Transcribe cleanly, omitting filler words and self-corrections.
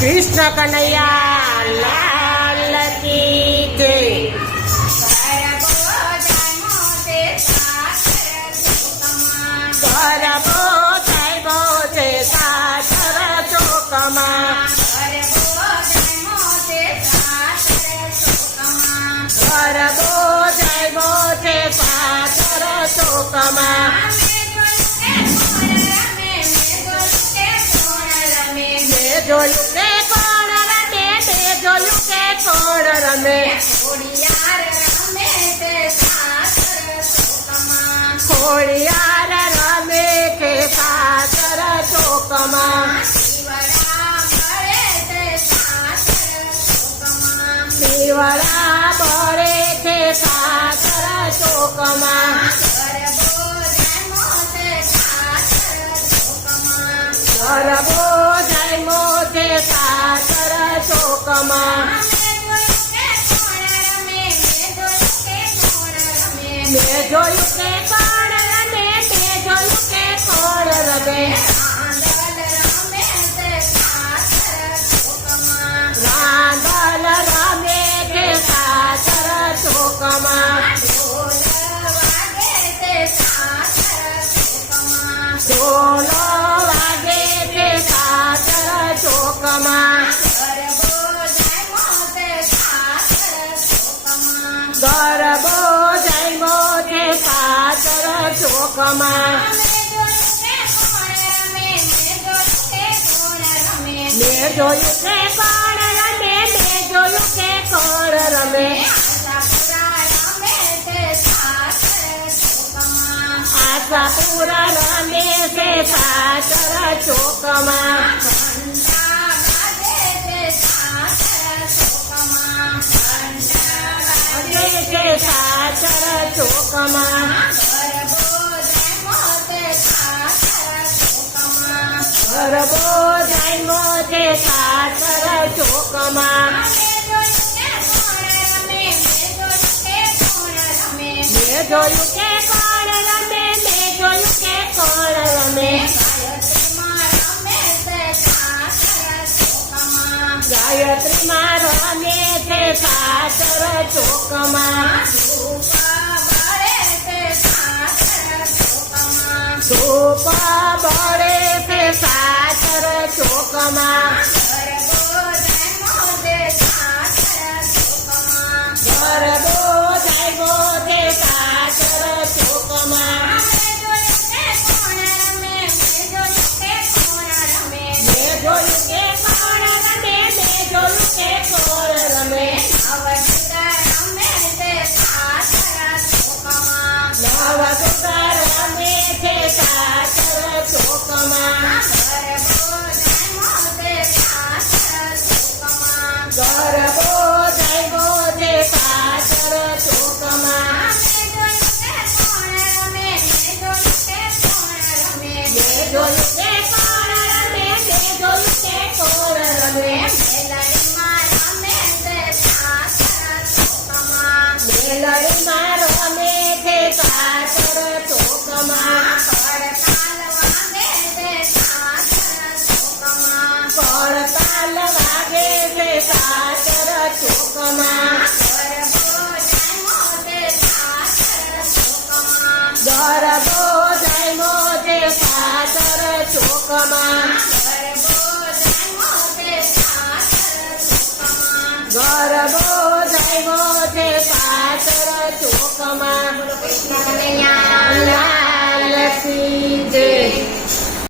कृष्ण कन्हैया लाल की जय। गरबो जाइबो जे सासर चोकमा, गरबो जाइबो जे सासर चोकमा। जोયું કે કોણ રમે, તે જોયું કે કોણ રમે, ખોડિયાર રમે તે સાસર ચોકમાં, ખોડિયાર રમે તે સાસર ચોકમાં, દીવડા બળે તે સાસર ચોકમાં, ગરબો જાયમો તે સાસર ચોકમાં, મેં જોયું કે કોણ રમે, તે જોયું કે કોણ રમે, રાંદલ રમે તે સાસર ચોકમાં, ઢોલ વાગે તે સાસર ચોકમાં, ગરબો જાયમો તે સાસર ચોકમાં, મેં જોયું કે કોણ રમે, મેં જોયું કે કોણ રમે, આશાપુરા રમે તે સાસર ચોકમાં, તે સાસર ચોકમાં, ગરબો જાયમો તે સાસર ચોકમાં, મેં જોયું કે કોણ રમે, મેં જોયું કે કોણ રમે, ગાયત્રીમાં રમે તે સાસર ચોકમાં, ધૂપ બળે તે સાસર ચોકમાં, ગરબો જાયમો તે સાસર ચોકમાં, મેં જોયું કે કોણ રમે, મેં જોયું કે કોણ રમે, નવદુર્ગા રમે તે સાસર ચોકમાં, ગરબો જાયમો તે સાસર ચોકમાં, મેં જોયું કે કોણ રમે, મેં જોયું કે કોણ રમે, મેલડીમાં રમે તે સાસર ચોકમાં, પડતાલ વાગે તે સાસર ચોકમાં, ગરબો જાયમો તે સાસર ચોકમાં, ગરબો જાયમો તે સાસર ચોકમાં,